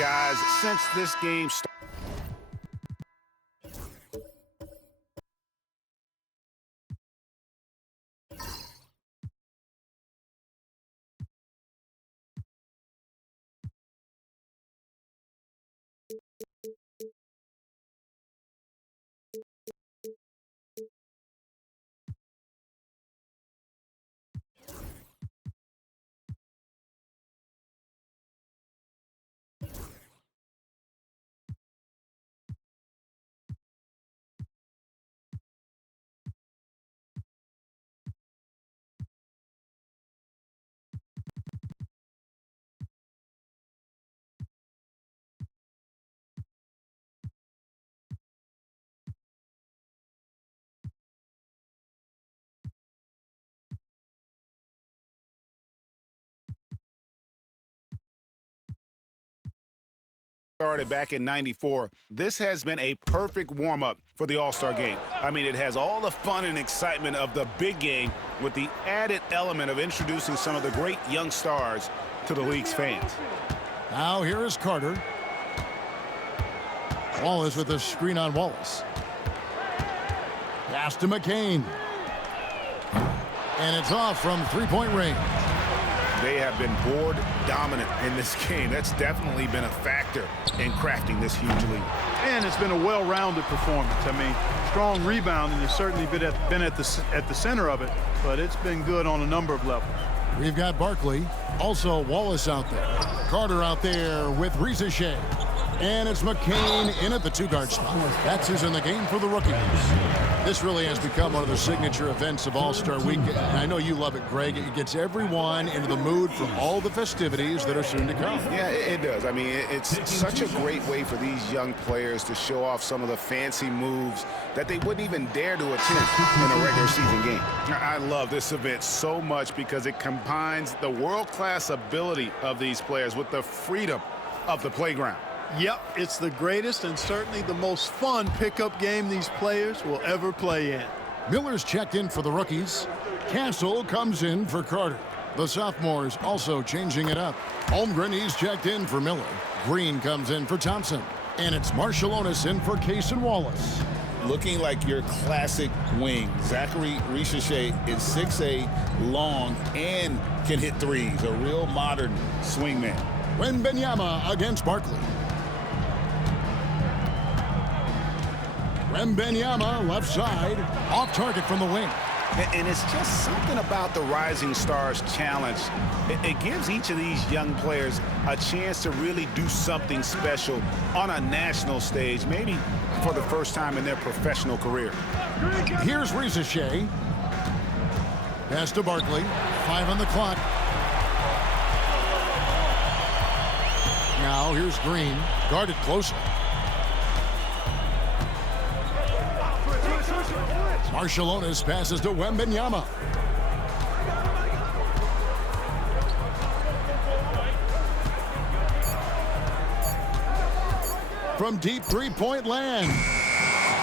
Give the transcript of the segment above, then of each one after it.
guys, since this game started. Started back in '94. This has been a perfect warm-up for the All-Star game. I mean, it has all the fun and excitement of the big game with the added element of introducing some of the great young stars to the league's fans. Now here is Carter. Wallace with a screen on Wallace. Pass to McCain. And it's off from three-point range. They have been board dominant in this game. That's definitely been a factor in crafting this huge lead. And it's been a well-rounded performance. I mean, strong rebounding has certainly been at the center of it, but it's been good on a number of levels. We've got Barkley, also Wallace out there. Carter out there with Risacher. And it's McCain in at the two-guard spot. That's who's in the game for the rookies. This really has become one of the signature events of All-Star Weekend. And I know you love it, Greg. It gets everyone into the mood for all the festivities that are soon to come. Yeah, it does. I mean, it's such a great way for these young players to show off some of the fancy moves that they wouldn't even dare to attempt in a regular season game. I love this event so much because it combines the world-class ability of these players with the freedom of the playground. Yep, it's the greatest and certainly the most fun pickup game these players will ever play in. Miller's checked in for the rookies. Castle comes in for Carter. The sophomores also changing it up. Holmgren, he's checked in for Miller. Green comes in for Thompson. And it's Marciulionis in for Case and Wallace. Looking like your classic wing. Zachary Risacher is 6'8", long, and can hit threes. A real modern swingman. Wembanyama against Barkley. Wembanyama, left side, off target from the wing. And it's just something about the Rising Stars Challenge. It gives each of these young players a chance to really do something special on a national stage, maybe for the first time in their professional career. Here's Risacher. Pass to Barkley. 5 on the clock. Now here's Green, guarded closely. Marciulionis passes to Wembanyama. From deep three-point land.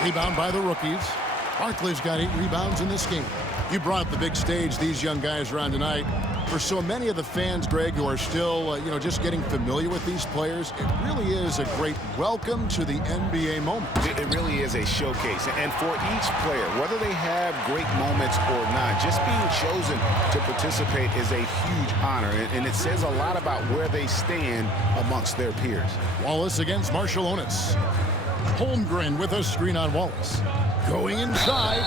Rebound by the rookies. Barkley's got 8 rebounds in this game. You brought up the big stage these young guys are on tonight. For so many of the fans, Greg, who are still, just getting familiar with these players, it really is a great welcome to the NBA moment. It really is a showcase. And for each player, whether they have great moments or not, just being chosen to participate is a huge honor. And it says a lot about where they stand amongst their peers. Wallace against Marciulionis. Holmgren with a screen on Wallace. Going inside.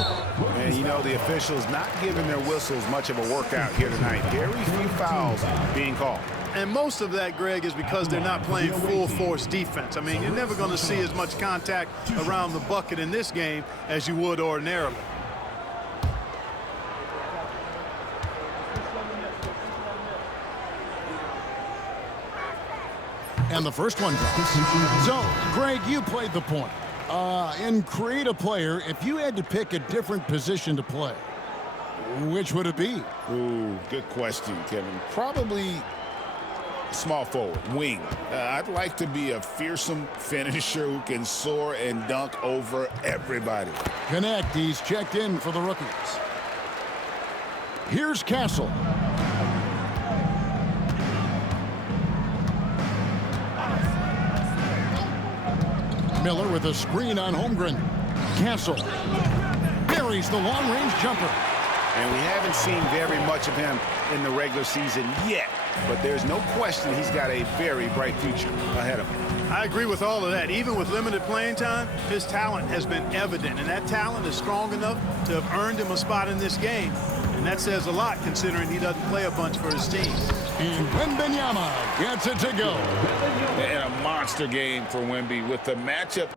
And you know, the officials not giving their whistles much of a workout here tonight. Very few fouls being called. And most of that, Greg, is because they're not playing full force defense. I mean, you're never going to see as much contact around the bucket in this game as you would ordinarily. And the first one drops. So, Greg, you played the point. In Create a Player, if you had to pick a different position to play, which would it be? Ooh, good question, Kevin. Probably small forward, wing. I'd like to be a fearsome finisher who can soar and dunk over everybody. Connect, he's checked in for the rookies. Here's Castle. Miller with a screen on Holmgren. Castle buries the long-range jumper. And we haven't seen very much of him in the regular season yet. But there's no question he's got a very bright future ahead of him. I agree with all of that. Even with limited playing time, his talent has been evident. And that talent is strong enough to have earned him a spot in this game. And that says a lot considering he doesn't play a bunch for his team. And Wembanyama gets it to go. And a monster game for Wemby with the matchup.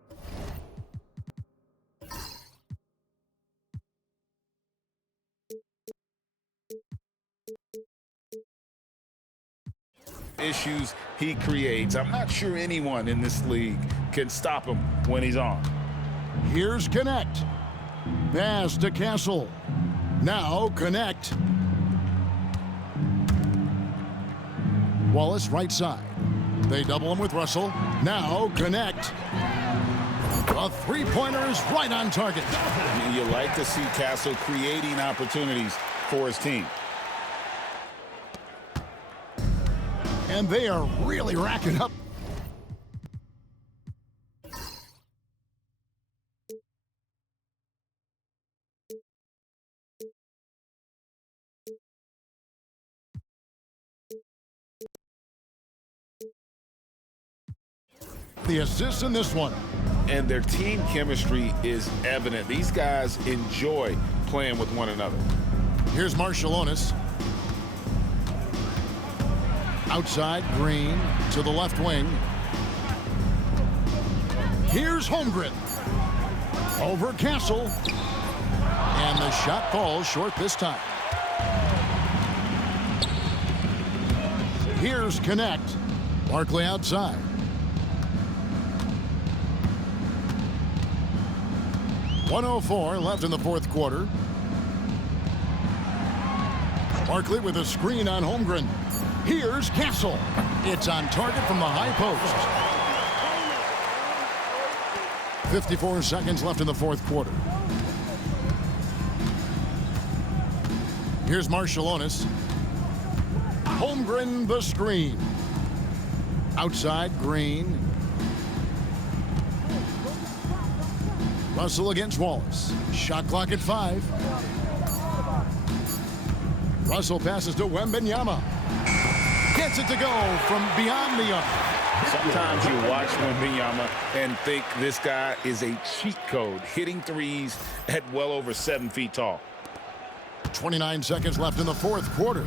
Issues he creates. I'm not sure anyone in this league can stop him when he's on. Here's Connect. Pass to Castle. Now Connect. Wallace right side. They double him with Russell. Now Connect. A three-pointer is right on target. You like to see Castle creating opportunities for his team. And they are really racking up. The assist in this one. And their team chemistry is evident. These guys enjoy playing with one another. Here's Marciulionis. Outside, Green to the left wing. Here's Holmgren. Over Castle. And the shot falls short this time. Here's Connect. Barkley outside. .104 left in the fourth quarter. Barkley with a screen on Holmgren. Here's Castle. It's on target from the high post. 54 seconds left in the fourth quarter. Here's Marciulionis. Holmgren the screen. Outside, Green. Russell against Wallace. Shot clock at 5. Russell passes to Wembanyama. Gets it to go from beyond the arc. Sometimes you watch Wembanyama and think this guy is a cheat code, hitting threes at well over 7 feet tall. 29 seconds left in the fourth quarter.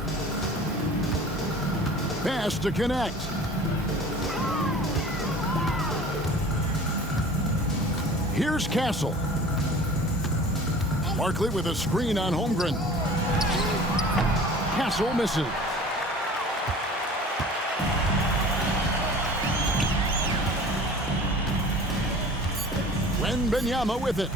Pass to Connect. Here's Castle. Barkley with a screen on Holmgren. Castle misses. Wembanyama with it.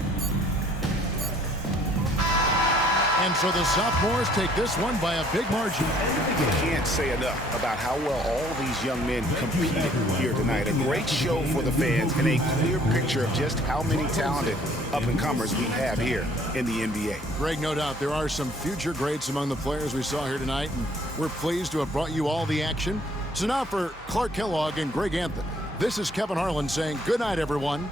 And so the sophomores take this one by a big margin. You can't say enough about how well all these young men competed here tonight. A great show for the fans and a clear picture of just how many talented up-and-comers we have here in the NBA. Greg, no doubt there are some future greats among the players we saw here tonight, and we're pleased to have brought you all the action. So now for Clark Kellogg and Greg Anthony, this is Kevin Harlan saying good night, everyone.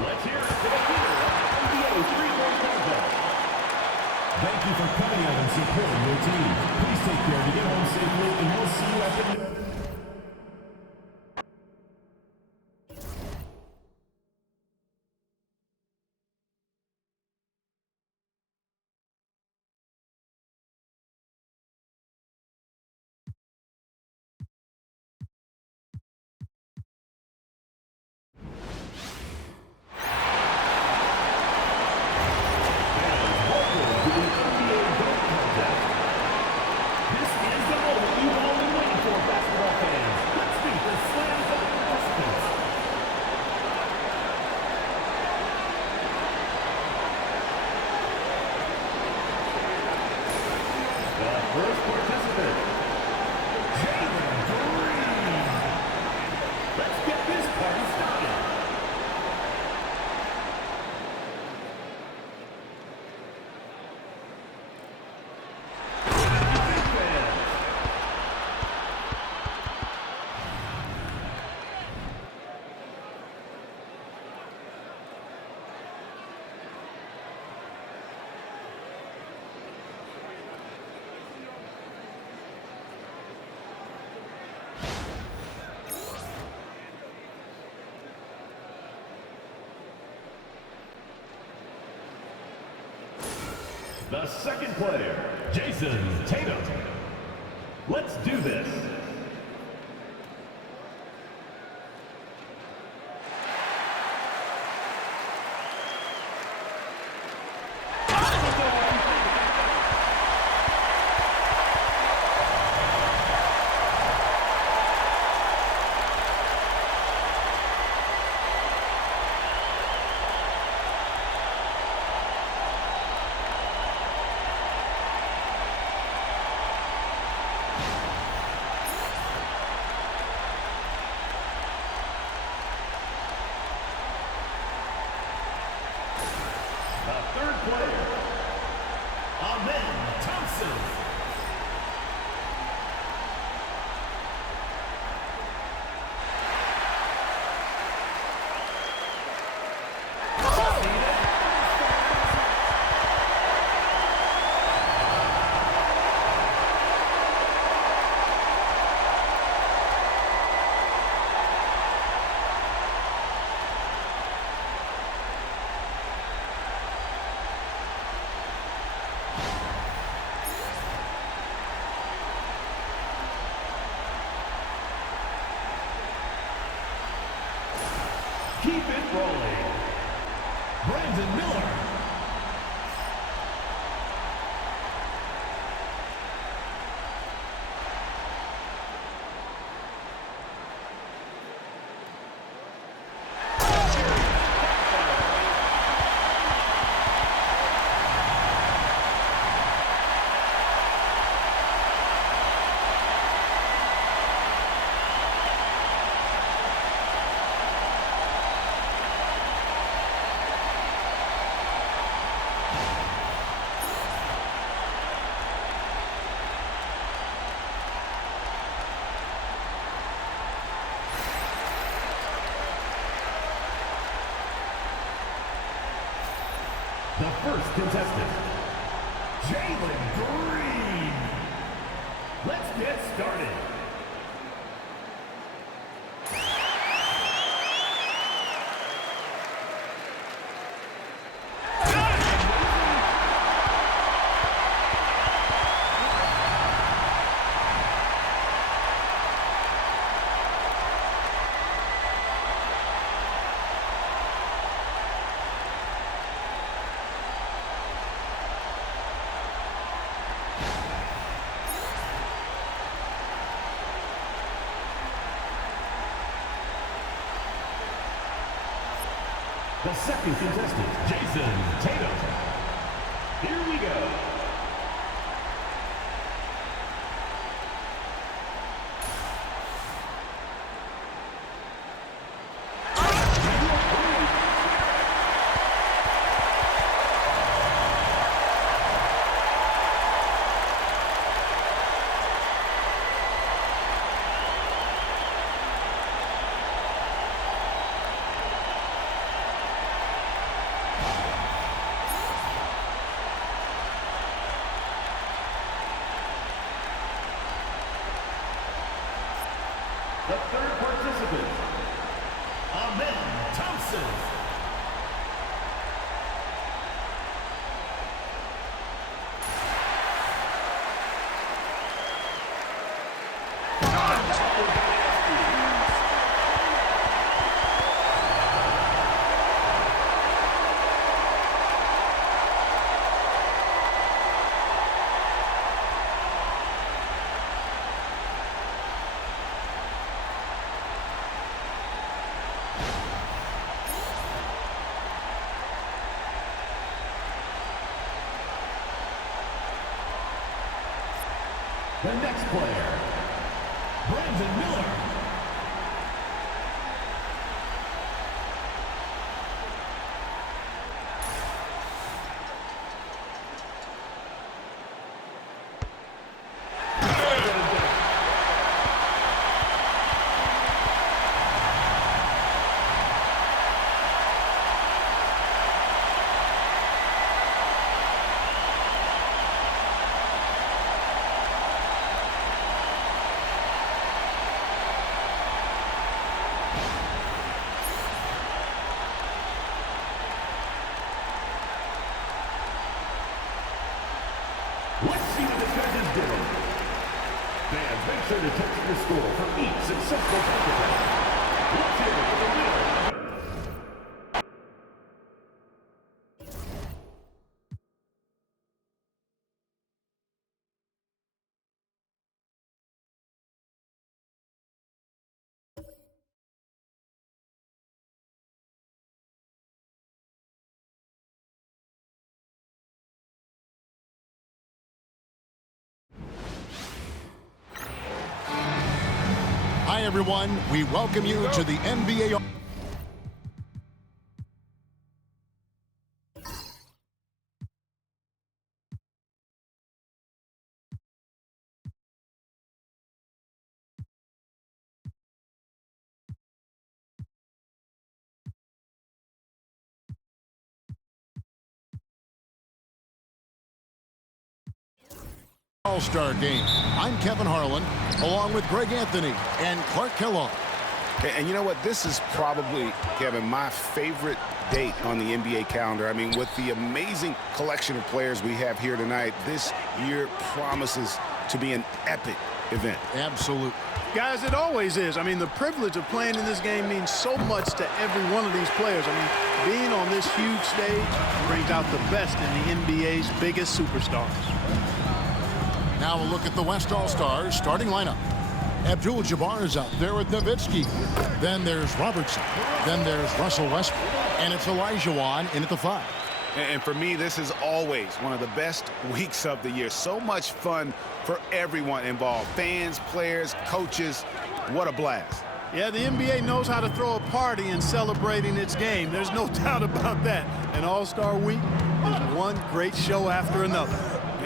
Let's hear it for the winner of the NBA three-point contest. Thank you for coming out and supporting your team. Please take care to get home safely, and we'll see you at the... First participant, Jalen Green. Let's get this party started. The second player, Jason Tatum. Let's do this. Third player, Amen Thompson. Keep it rolling. Brandon Miller. The first contestant, Jalen Green. Let's get started. The second contestant, Jason Tatum. Here we go. The third participant, Amen Thompson. The next player, Brandon Miller. Let's see what the judges do. Fans, make sure to text the score for each successful contest. Let's hear it for the winner. Hi, everyone. We welcome you to the NBA. All-Star Game. I'm Kevin Harlan, along with Greg Anthony and Clark Kellogg. And you know what? This is probably, Kevin, my favorite date on the NBA calendar. I mean, with the amazing collection of players we have here tonight, this year promises to be an epic event. Absolutely. Guys, it always is. I mean, the privilege of playing in this game means so much to every one of these players. I mean, being on this huge stage brings out the best in the NBA's biggest superstars. Now we'll look at the West All-Stars starting lineup. Abdul-Jabbar is out there with Nowitzki. Then there's Robertson. Then there's Russell Westbrook. And it's Elijah Wan in at the 5. And for me, this is always one of the best weeks of the year. So much fun for everyone involved. Fans, players, coaches. What a blast. Yeah, the NBA knows how to throw a party in celebrating its game. There's no doubt about that. An All-Star Week is one great show after another.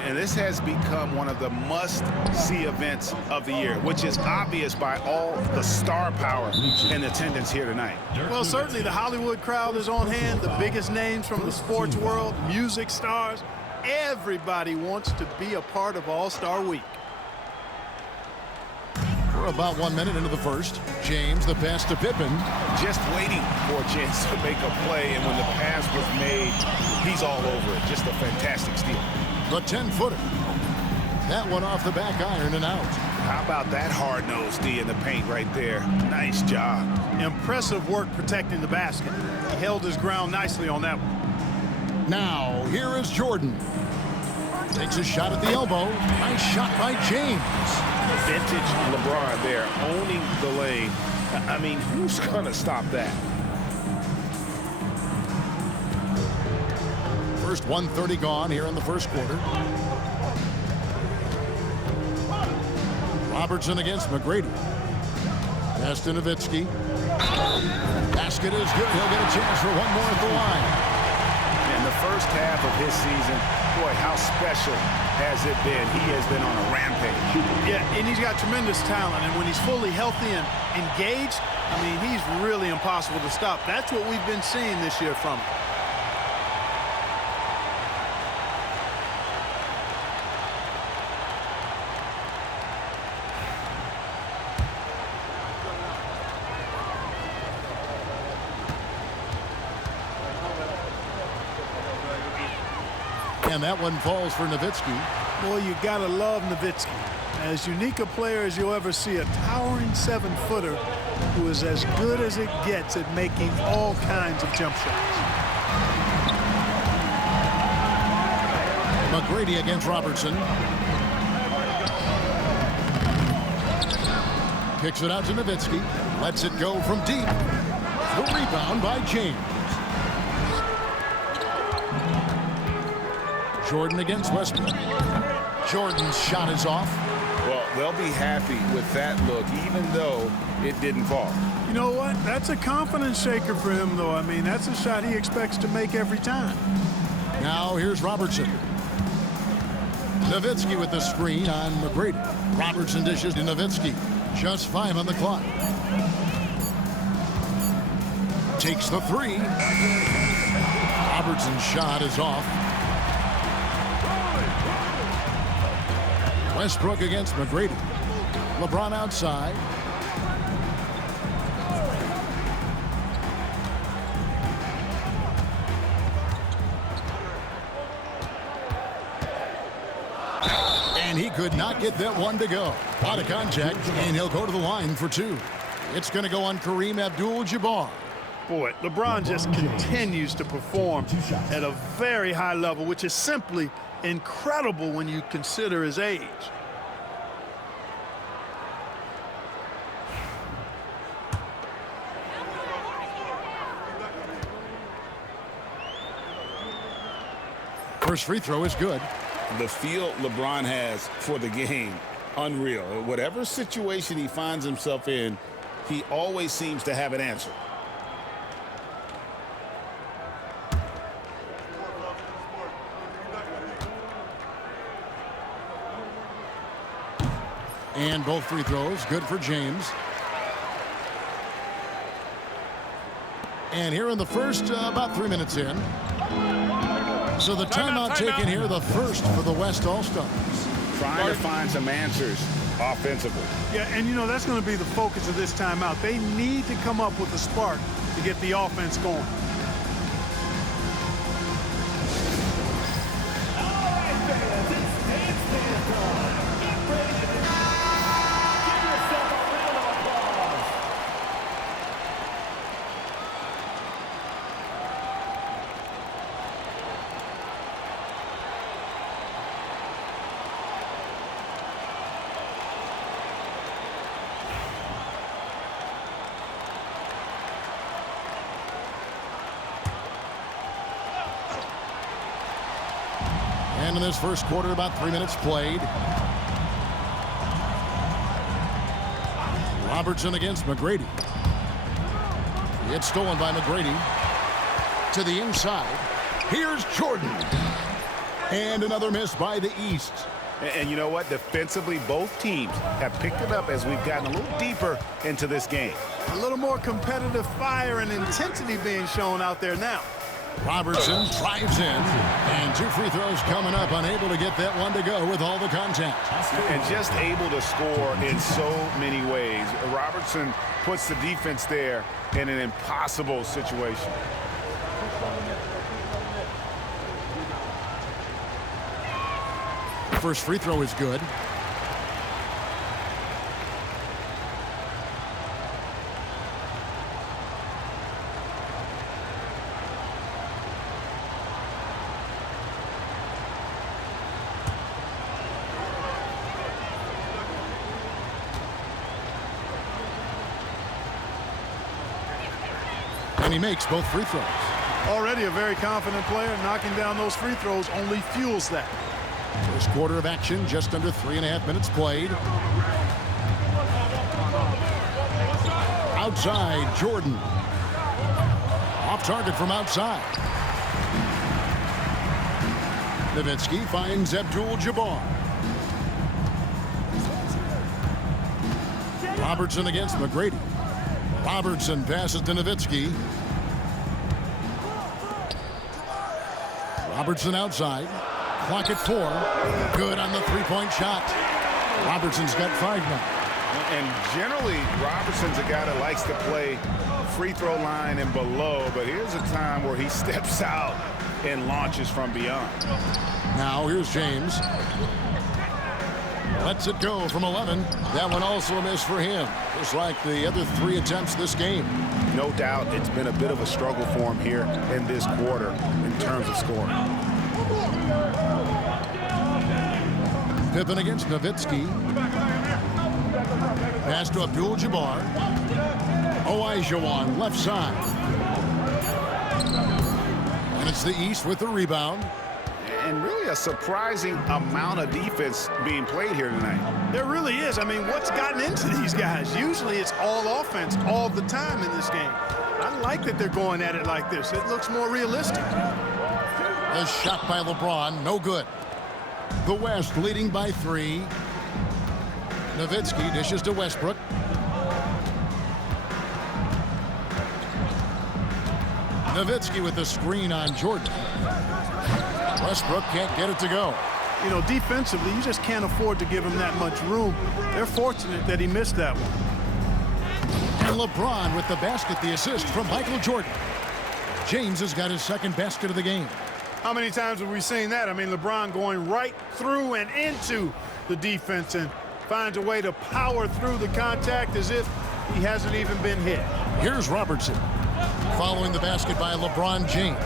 And this has become one of the must-see events of the year, which is obvious by all the star power in attendance here tonight. Well, certainly the Hollywood crowd is on hand, the biggest names from the sports world, music stars. Everybody wants to be a part of All-Star Week. We're about 1 minute into the first. James, the pass to Pippen. Just waiting for a chance to make a play, and when the pass was made, he's all over it. Just a fantastic steal. The 10-footer. That one off the back iron and out. How about that hard-nosed D in the paint right there? Nice job. Impressive work protecting the basket. He held his ground nicely on that one. Now, here is Jordan. Takes a shot at the elbow. Nice shot by James. Vintage LeBron there, owning the lane. I mean, who's going to stop that? First 1:30 gone here in the first quarter. Robertson against McGrady. Pass to Nowitzki. Basket is good. He'll get a chance for one more at the line. In the first half of his season, boy, how special has it been? He has been on a rampage. Yeah, and he's got tremendous talent, and when he's fully healthy and engaged, I mean, he's really impossible to stop. That's what we've been seeing this year from him. And that one falls for Nowitzki. Boy, you gotta love Nowitzki. As unique a player as you'll ever see, a towering 7-footer who is as good as it gets at making all kinds of jump shots. McGrady against Robertson. Kicks it out to Nowitzki. Lets it go from deep. The rebound by James. Jordan against Westbrook. Jordan's shot is off. Well, they'll be happy with that look, even though it didn't fall. You know what? That's a confidence shaker for him, though. I mean, that's a shot he expects to make every time. Now here's Robertson. Nowitzki with the screen on McGrady. Robertson dishes to Nowitzki. Just 5 on the clock. Takes the 3. Robertson's shot is off. Westbrook against McGrady. LeBron outside. And he could not get that one to go. Out of contact, and he'll go to the line for 2. It's going to go on Kareem Abdul-Jabbar. Boy, LeBron just continues to perform at a very high level, which is simply incredible when you consider his age. First free throw is good. The feel LeBron has for the game, unreal. Whatever situation he finds himself in, he always seems to have an answer. And both free throws good for James. And here in the first, about 3 minutes in. So the timeout taken here, the first for the West All-Stars. Trying to find some answers offensively. Yeah, and you know, that's going to be the focus of this timeout. They need to come up with a spark to get the offense going. into this first quarter, about 3 minutes played. Robertson against McGrady. It's stolen by McGrady. To the inside. Here's Jordan. And another miss by the East. And you know what? Defensively, both teams have picked it up as we've gotten a little deeper into this game. A little more competitive fire and intensity being shown out there now. Robertson drives in, and 2 free throws coming up, unable to get that one to go with all the contact. And just able to score in so many ways. Robertson puts the defense there in an impossible situation. First free throw is good. And he makes both free throws. Already a very confident player. Knocking down those free throws only fuels that. First quarter of action, just under 3.5 minutes played. Outside, Jordan. Off target from outside. Nowitzki finds Abdul-Jabbar. Robertson against McGrady. Robertson passes to Nowitzki. Robertson outside. Clock at 4. Good on the three-point shot. Robertson's got 5 now. And generally, Robertson's a guy that likes to play free throw line and below, but here's a time where he steps out and launches from beyond. Now here's James. Lets it go from 11. That one also a miss for him, just like the other 3 attempts this game. No doubt it's been a bit of a struggle for him here in this quarter in terms of scoring. Pippen against Nowitzki. Pass to Abdul-Jabbar. Olajuwon left side. And it's the East with the rebound. And really a surprising amount of defense being played here tonight. There really is. I mean, what's gotten into these guys? Usually it's all offense all the time in this game. I like that they're going at it like this. It looks more realistic. A shot by LeBron, no good. The West leading by 3. Nowitzki dishes to Westbrook. Nowitzki with the screen on Jordan. Westbrook can't get it to go. You know, defensively, you just can't afford to give him that much room. They're fortunate that he missed that one. And LeBron with the basket, the assist from Michael Jordan. James has got his second basket of the game. How many times have we seen that? I mean, LeBron going right through and into the defense and finds a way to power through the contact as if he hasn't even been hit. Here's Robertson following the basket by LeBron James.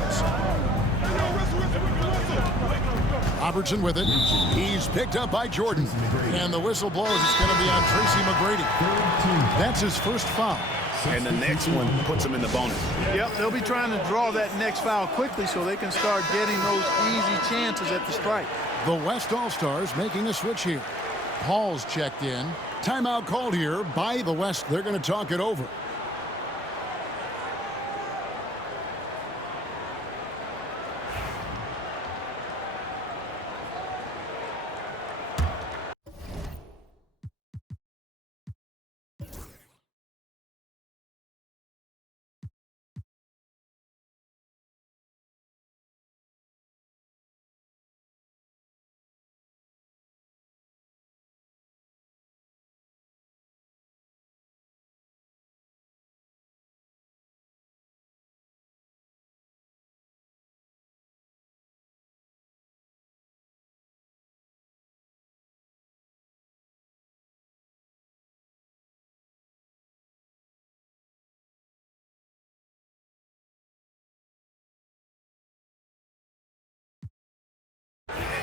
Robertson with it. He's picked up by Jordan. And the whistle blows. It's going to be on Tracy McGrady. That's his first foul. And the next one puts him in the bonus. Yep, they'll be trying to draw that next foul quickly so they can start getting those easy chances at the strike. The West All-Stars making a switch here. Paul's checked in. Timeout called here by the West. They're going to talk it over.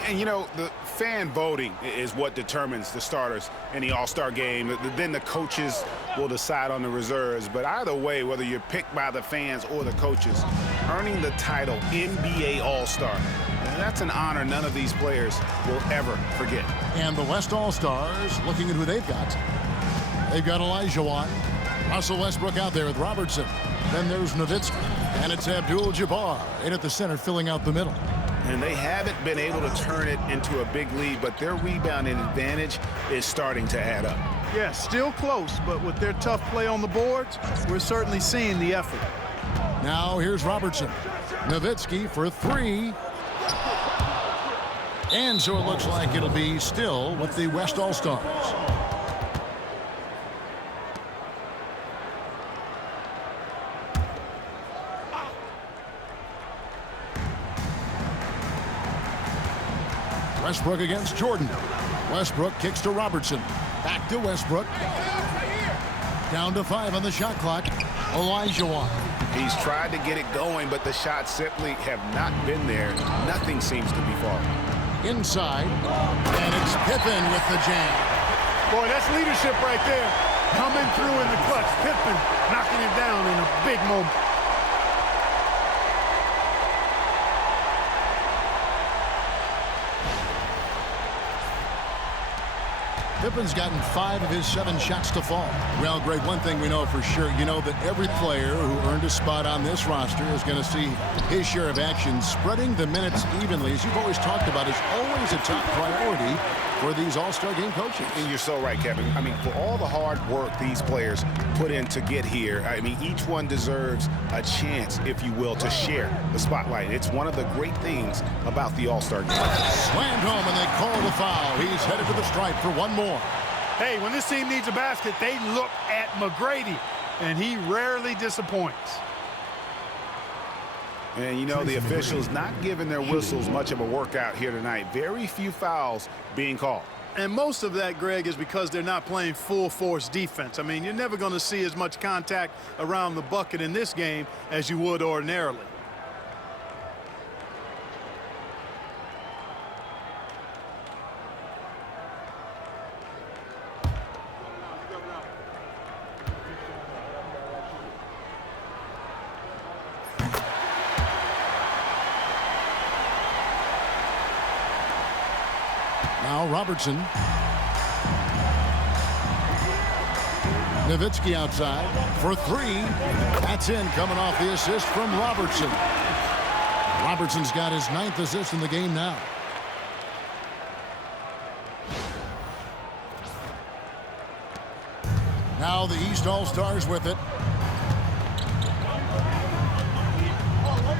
And, you know, the fan voting is what determines the starters in the All-Star game. Then the coaches will decide on the reserves. But either way, whether you're picked by the fans or the coaches, earning the title NBA All-Star, that's an honor none of these players will ever forget. And the West All-Stars, looking at who they've got. They've got Olajuwon, Russell Westbrook out there with Robertson. Then there's Nowitzki, and it's Abdul-Jabbar in at the center, filling out the middle. And they haven't been able to turn it into a big lead, but their rebounding advantage is starting to add up. Yeah, still close, but with their tough play on the boards, we're certainly seeing the effort. Now here's Robertson. Nowitzki for three. And so it looks like it'll be still with the West All-Stars. Westbrook against Jordan. Westbrook kicks to Robertson. Back to Westbrook. Down to 5 on the shot clock. Olajuwon. He's tried to get it going, but the shots simply have not been there. Nothing seems to be falling. Inside. And it's Pippen with the jam. Boy, that's leadership right there. Coming through in the clutch. Pippen knocking it down in a big moment. Pippen's gotten 5 of his 7 shots to fall. Well, Greg, one thing we know for sure, you know that every player who earned a spot on this roster is going to see his share of action. Spreading the minutes evenly, as you've always talked about, is always a top priority for these All-Star game coaches. And you're so right, Kevin. I mean, for all the hard work these players put in to get here, I mean, each one deserves a chance, if you will, to share the spotlight. It's one of the great things about the All-Star game. Slammed home, and they call the foul. He's headed to the stripe for one more. Hey, when this team needs a basket, they look at McGrady, and he rarely disappoints. And, you know, the officials not giving their whistles much of a workout here tonight. Very few fouls being called. And most of that, Greg, is because they're not playing full-force defense. I mean, you're never going to see as much contact around the bucket in this game as you would ordinarily. Now Robertson. Nowitzki outside for 3. That's in, coming off the assist from Robertson. Robertson's got his 9th assist in the game now. Now the East All-Stars with it.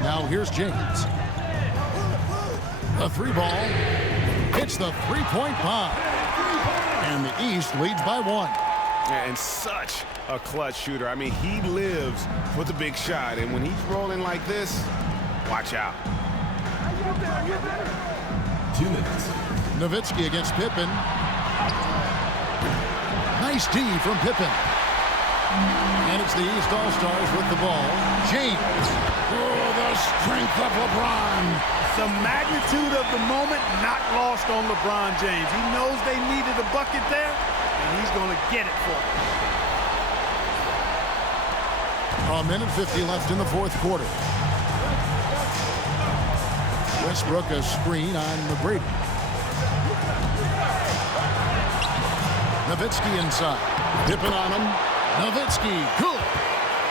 Now here's James. The 3 ball. Hits the 3-point bomb. And the East leads by 1. And such a clutch shooter. I mean, he lives for the big shot. And when he's rolling like this, watch out. 2 minutes. Nowitzki against Pippen. Nice D from Pippen. And it's the East All-Stars with the ball. James. Oh, the strength of LeBron. The magnitude of the moment not lost on LeBron James. He knows they needed a bucket there, and he's going to get it for them. 1:50 left in the 4th quarter. Westbrook a screen on McGrady. Nowitzki inside. Pippen on him. Nowitzki, good.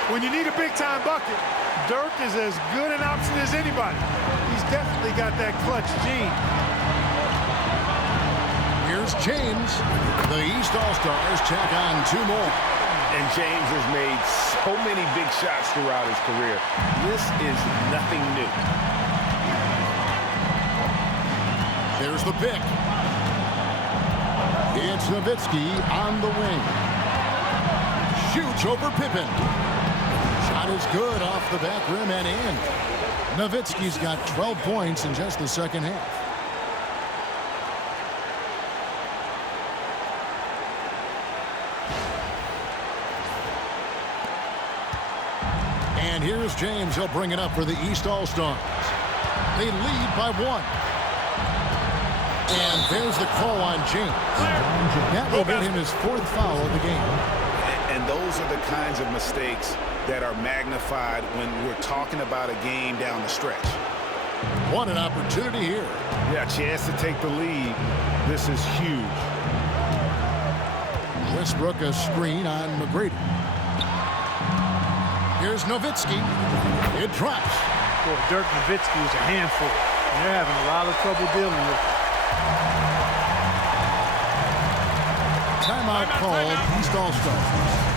When you need a big-time bucket, Dirk is as good an option as anybody. He's definitely got that clutch gene. Here's James. The East All-Stars tack on 2 more. And James has made so many big shots throughout his career. This is nothing new. There's the pick. It's Nowitzki on the wing. Shoots over Pippen. Shot is good off the back rim and in. Nowitzki's got 12 points in just the second half. And here's James. He'll bring it up for the East All-Stars. They lead by 1. And there's the call on James. That will get him his 4th foul of the game. And those are the kinds of mistakes that are magnified when we're talking about a game down the stretch. What an opportunity here. Yeah, chance to take the lead. This is huge. Westbrook a screen on McGrady. Here's Nowitzki. It drops. Boy, Dirk Nowitzki is a handful. And they're having a lot of trouble dealing with it. Timeout called. East All-Stars.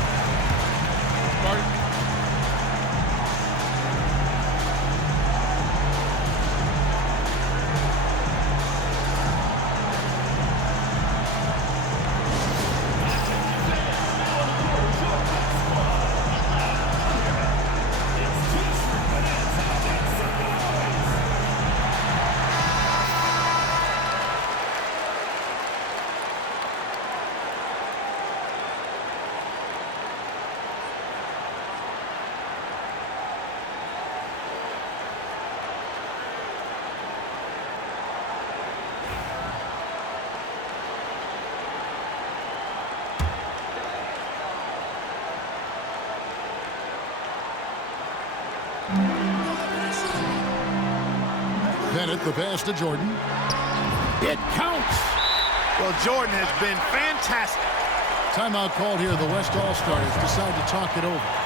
Bennett, the pass to Jordan. It counts. Well, Jordan has been fantastic. Timeout called here. The West All-Stars decide to talk it over.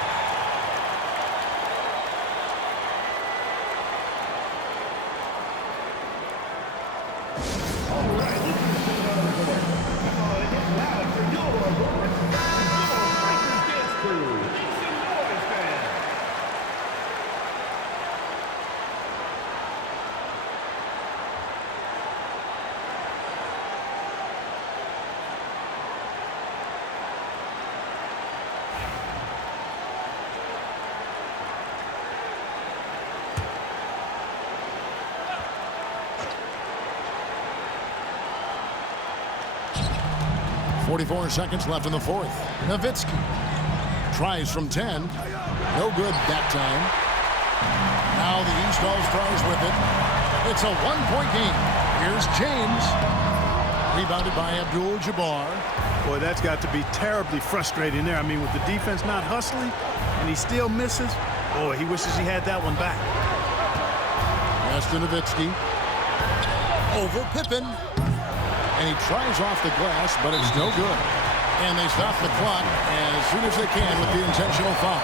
.44 seconds left in the 4th. Nowitzki tries from 10. No good that time. Now the East All-Stars with it. It's a 1-point game. Here's James. Rebounded by Abdul-Jabbar. Boy, that's got to be terribly frustrating there. I mean, with the defense not hustling and he still misses, boy, he wishes he had that one back. Pass to Nowitzki. Over Pippen. And he tries off the glass, but it's no good. And they stop the clock as soon as they can with the intentional foul.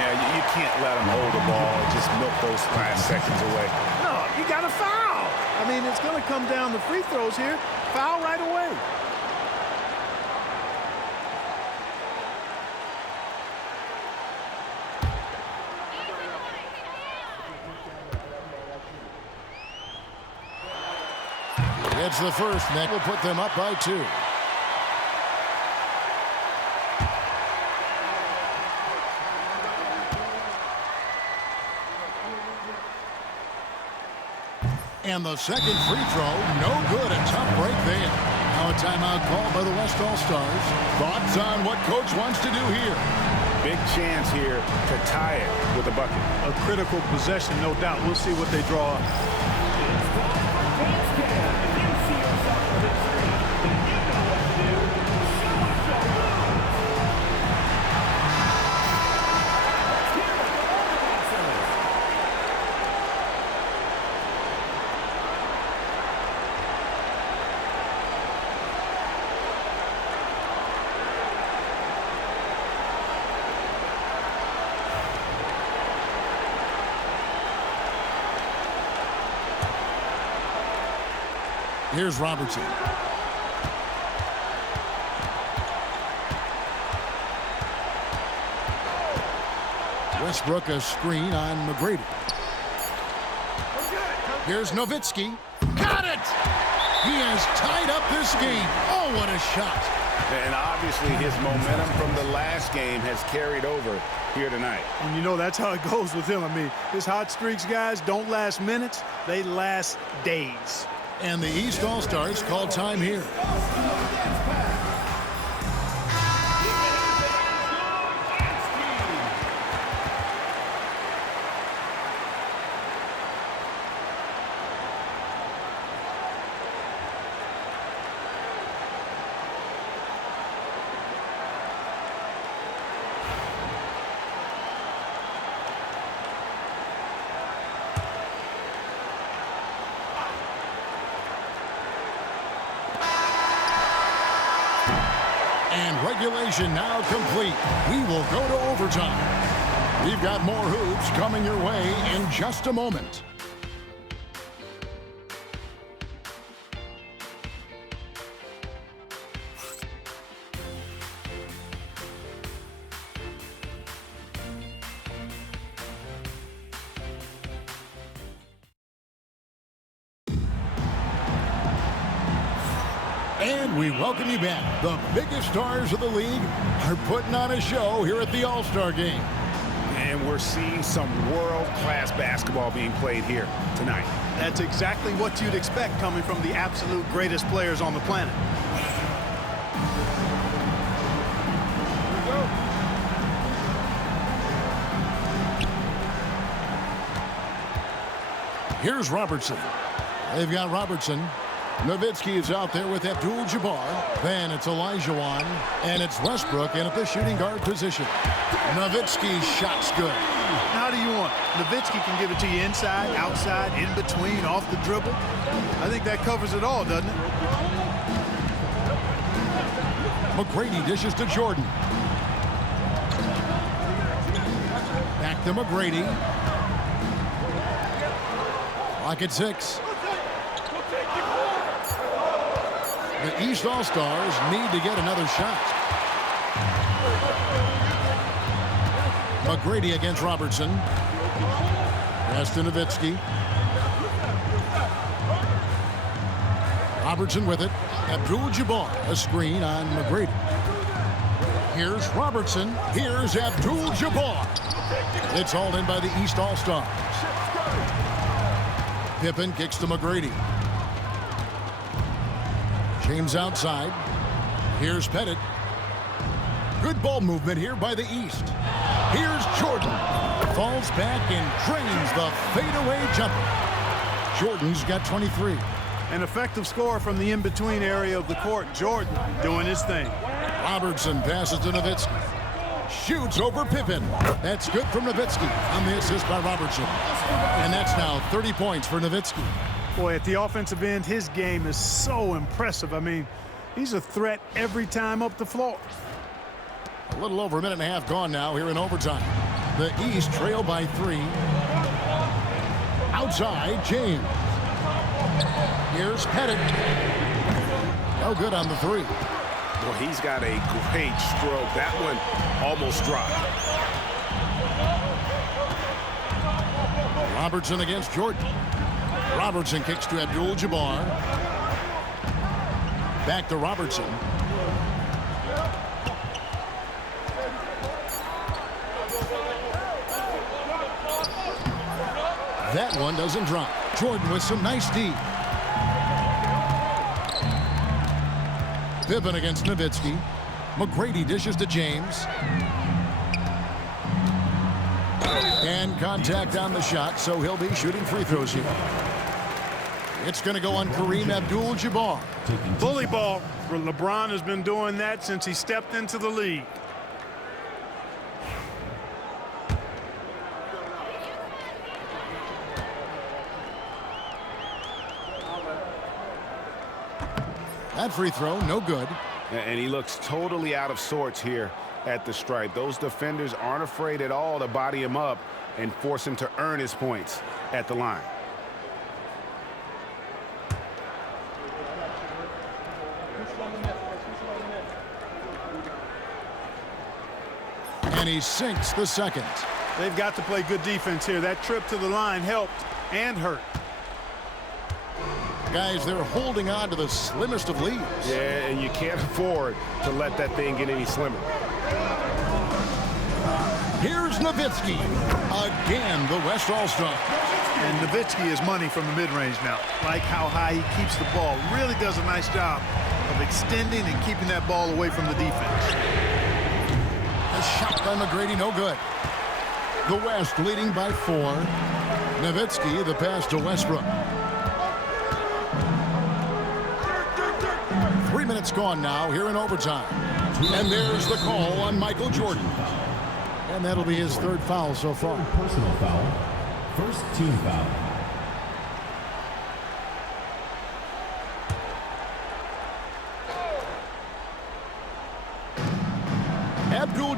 Yeah, you can't let them hold the ball and just milk those last seconds away. No, you got to foul. I mean, it's going to come down to free throws here. Foul right away. It's the first, and that will put them up by 2. And the second free throw, no good. A tough break there. Now a timeout called by the West All-Stars. Thoughts on what Coach wants to do here? Big chance here to tie it with a bucket. A critical possession, no doubt. We'll see what they draw up. Here's Robertson. Westbrook a screen on McGrady. Here's Nowitzki. Got it! He has tied up this game. Oh, what a shot. And obviously his momentum from the last game has carried over here tonight. And you know that's how it goes with him. I mean, his hot streaks, guys, don't last minutes. They last days. And the East All-Stars call time here. regulation now complete. We will go to overtime. We've got more hoops coming your way in just a moment. And we welcome you back. The biggest stars of the league are putting on a show here at the All-Star Game. And we're seeing some world-class basketball being played here tonight. That's exactly what you'd expect coming from the absolute greatest players on the planet. Here's Robertson. They've got Robertson. Nowitzki is out there with Abdul-Jabbar. Then it's Olajuwon. And it's Westbrook in at the shooting guard position. Nowitzki's shot's good. How do you want it? Nowitzki can give it to you inside, outside, in between, off the dribble. I think that covers it all, doesn't it? McGrady dishes to Jordan. Back to McGrady. Clock at 6. The East All-Stars need to get another shot. McGrady against Robertson. Pass to Nowitzki. Robertson with it. Abdul-Jabbar, a screen on McGrady. Here's Robertson. Here's Abdul-Jabbar. It's hauled in by the East All-Stars. Pippen kicks to McGrady. James outside. Here's Pettit. Good ball movement here by the East. Here's Jordan. Falls back and drains the fadeaway jumper. Jordan's got 23. An effective score from the in-between area of the court. Jordan doing his thing. Robertson passes to Nowitzki. Shoots over Pippen. That's good from Nowitzki on the assist by Robertson. And that's now 30 points for Nowitzki. Boy, at the offensive end, his game is so impressive. I mean, he's a threat every time up the floor. A little over a minute and a half gone now here in overtime. The East trail by 3. Outside, James. Here's Pettit. No good on the 3. Well, he's got a great stroke. That one almost dropped. Robertson against Jordan. Robertson kicks to Abdul-Jabbar. Back to Robertson. That one doesn't drop. Jordan with some nice D. Pippen against Nowitzki. McGrady dishes to James. And contact on the shot, so he'll be shooting free throws here. It's going to go on Kareem Abdul-Jabbar. Bully ball. LeBron has been doing that since he stepped into the league. That free throw, no good. And he looks totally out of sorts here at the stripe. Those defenders aren't afraid at all to body him up and force him to earn his points at the line. And he sinks the second. They've got to play good defense here. That trip to the line helped and hurt. Guys, they're holding on to the slimmest of leads. Yeah, and you can't afford to let that thing get any slimmer. Here's Nowitzki. Again, the West All-Star. And Nowitzki is money from the mid-range now. Like how high he keeps the ball. Really does a nice job of extending and keeping that ball away from the defense. A shot by McGrady, no good. The West leading by 4. Nowitzki, the pass to Westbrook. 3 minutes gone now here in overtime. And there's the call on Michael Jordan. And that'll be his 3rd foul so far. Personal foul. First team foul.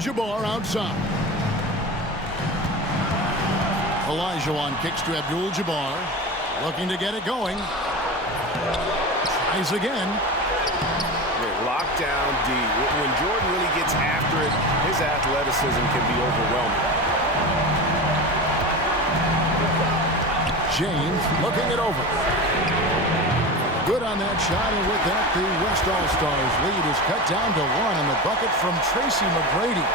Abdul-Jabbar outside. Olajuwon kicks to Abdul-Jabbar. Looking to get it going. Tries again. Locked down D. When Jordan really gets after it, his athleticism can be overwhelming. James looking it over. Good on that shot, and with that, the West All-Stars lead is cut down to 1 on the bucket from Tracy McGrady.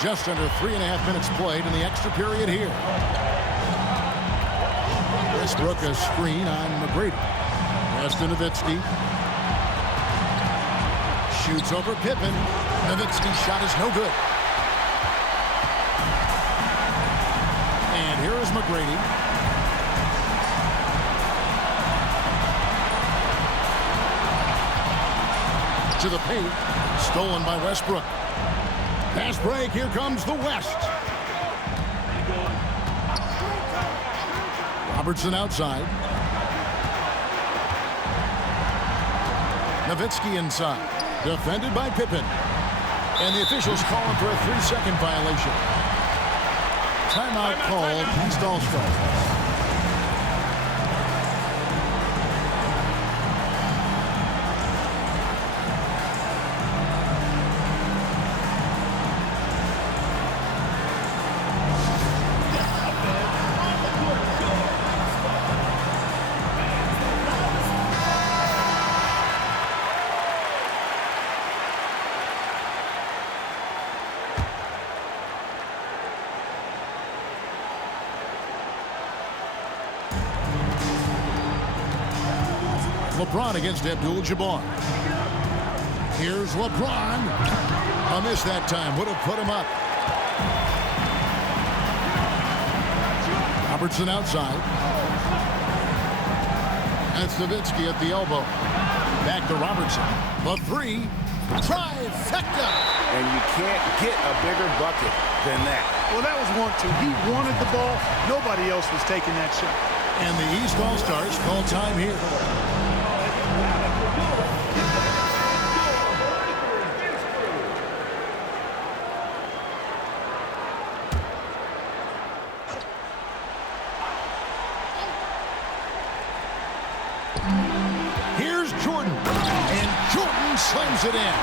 Just under 3.5 minutes played in the extra period here. Westbrook a screen on McGrady. Pass to Nowitzki. Shoots over Pippen. Nowitzki's shot is no good. And here is McGrady. To the paint. Stolen by Westbrook. Pass break. Here comes the West. Robertson outside. Nowitzki inside. Defended by Pippen. And the officials calling for a 3-second violation. Timeout called East All-Stars. LeBron against Abdul-Jabbar. Here's LeBron. A miss that time. Would have put him up. Robertson outside. That's Nowitzki at the elbow. Back to Robertson. The 3. Trifecta. And you can't get a bigger bucket than that. Well, that was 1-2. He wanted the ball. Nobody else was taking that shot. And the East All-Stars call time here. Here's Jordan. And Jordan slams it in.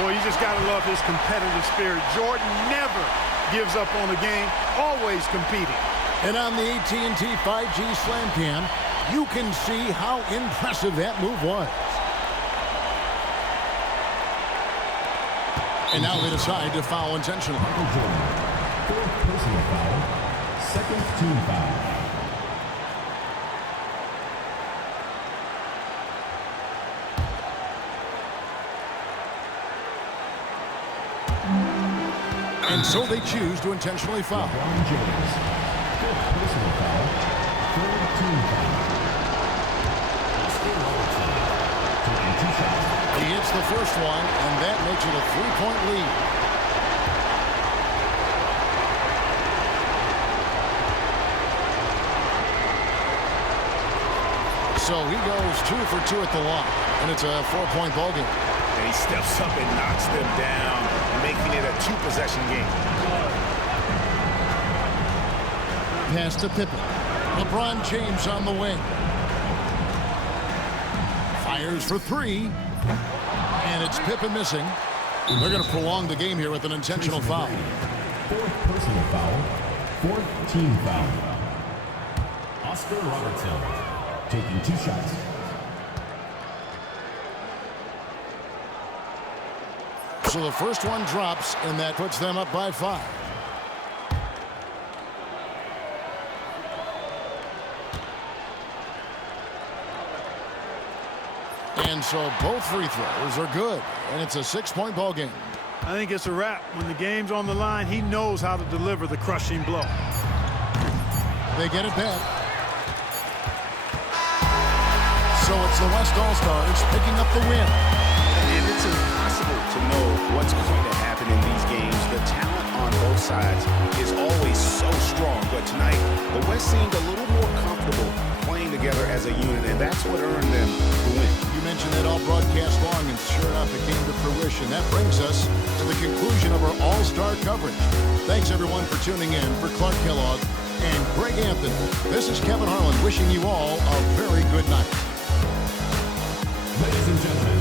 Boy, you just got to love his competitive spirit. Jordan never gives up on the game, always competing. And on the AT&T 5G Slam Cam, you can see how impressive that move was. And now they decide to foul intentionally. Fourth personal foul. Second team foul. And so they choose to intentionally foul. LeBron James. Fifth personal foul. Third team foul. Oscar Robertson. Taking 2 shots. He hits the first one, and that makes it a 3-point lead. So he goes 2 for 2 at the line, and it's a 4-point ball game. And he steps up and knocks them down, making it a 2-possession game. Pass to Pippen. LeBron James on the wing. Fires for 3. And it's Pippen missing. They're going to prolong the game here with an intentional foul. Fourth personal foul. Fourth team foul. Oscar Robertson. Taking 2 shots. So the first one drops, and that puts them up by 5. And so both free throws are good, and it's a 6-point ball game. I think it's a wrap. When the game's on the line, he knows how to deliver the crushing blow. They get it back. So it's the West All-Stars picking up the win. And it's impossible to know what's going to happen in these games. The talent on both sides is always so strong. But tonight, the West seemed a little more comfortable playing together as a unit, and that's what earned them the win. You mentioned that all broadcast long, and sure enough, it came to fruition. That brings us to the conclusion of our all-star coverage. Thanks, everyone, for tuning in. For Clark Kellogg and Greg Anthony, this is Kevin Harlan wishing you all a very good night. Ladies and gentlemen,